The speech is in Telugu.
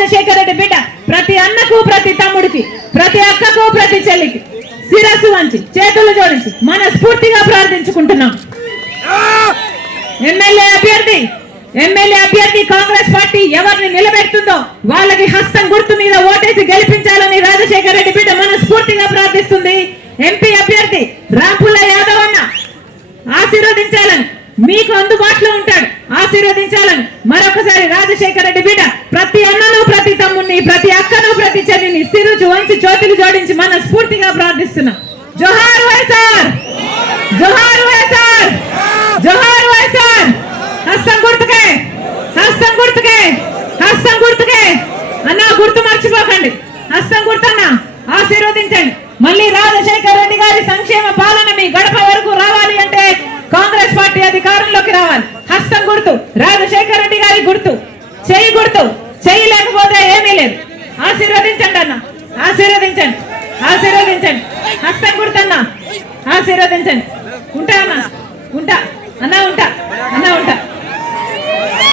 రాజశేఖర రెడ్డి బిడ్డ ప్రతి అన్నకు ప్రతి తమ్ముడికి ప్రతి అక్కకు ప్రతి చెల్లికి శిరస్సు వంచి చేతులు జోడించి మనస్ఫూర్తిగా ప్రార్థించుకుంటున్నాం. ఎమ్మెల్యే అభ్యర్థి కాంగ్రెస్ పార్టీ ఎవరిని నిలబెడుతుందో వాళ్ళకి హస్తం గుర్తు మీద ఓటేసి గెలిపించాలని రాజశేఖర రెడ్డి బిడ్డ మనస్ఫూర్తిగా ప్రార్థిస్తుంది. ఎంపీ అభ్యర్థి రాంపుల్ల యాదవ్ అన్న ఆశీర్వదించాలని, మీకు అందుబాటులో ఉంటాడు, ఆశీర్వదించాలని మరొకసారి రాజశేఖర రెడ్డి బిడ్డ ప్రతి అన్నను ప్రతి తమ్ముడిని ప్రతి అక్కను ప్రతి చెల్లిని శిరస్సు వంచి చేతులు జోడించి మనస్ఫూర్తిగా ప్రార్థిస్తున్నాం. జోహార్ వైఎస్ఆర్, జోహార్ వైఎస్ఆర్, జోహార్ వైఎస్ఆర్. హస్తం గుర్తుకే, హస్తం గుర్తుకే, హస్తం గుర్తుకే అన్న, గుర్తు మర్చిపోకండి. హస్తం గుర్తన్న ఆశీర్వదించండి. మళ్ళీ రాజశేఖర రెడ్డి గారి సంక్షేమ పాలన మీ గడప వరకు రావాలి అంటే కాంగ్రెస్ పార్టీ అధికారంలోకి రావాలి. హస్తం గుర్తు రాజశేఖర రెడ్డి గారి గుర్తు, చెయ్యి గుర్తు, చెయ్యి లేకపోతే ఏమీ లేదు. ఆశీర్వదించండి అన్న, ఆశీర్వదించండి, ఆశీర్వదించండి. హస్తం గుర్తన్న ఆశీర్వదించండి. ఉంటా అన్న, ఉంటా.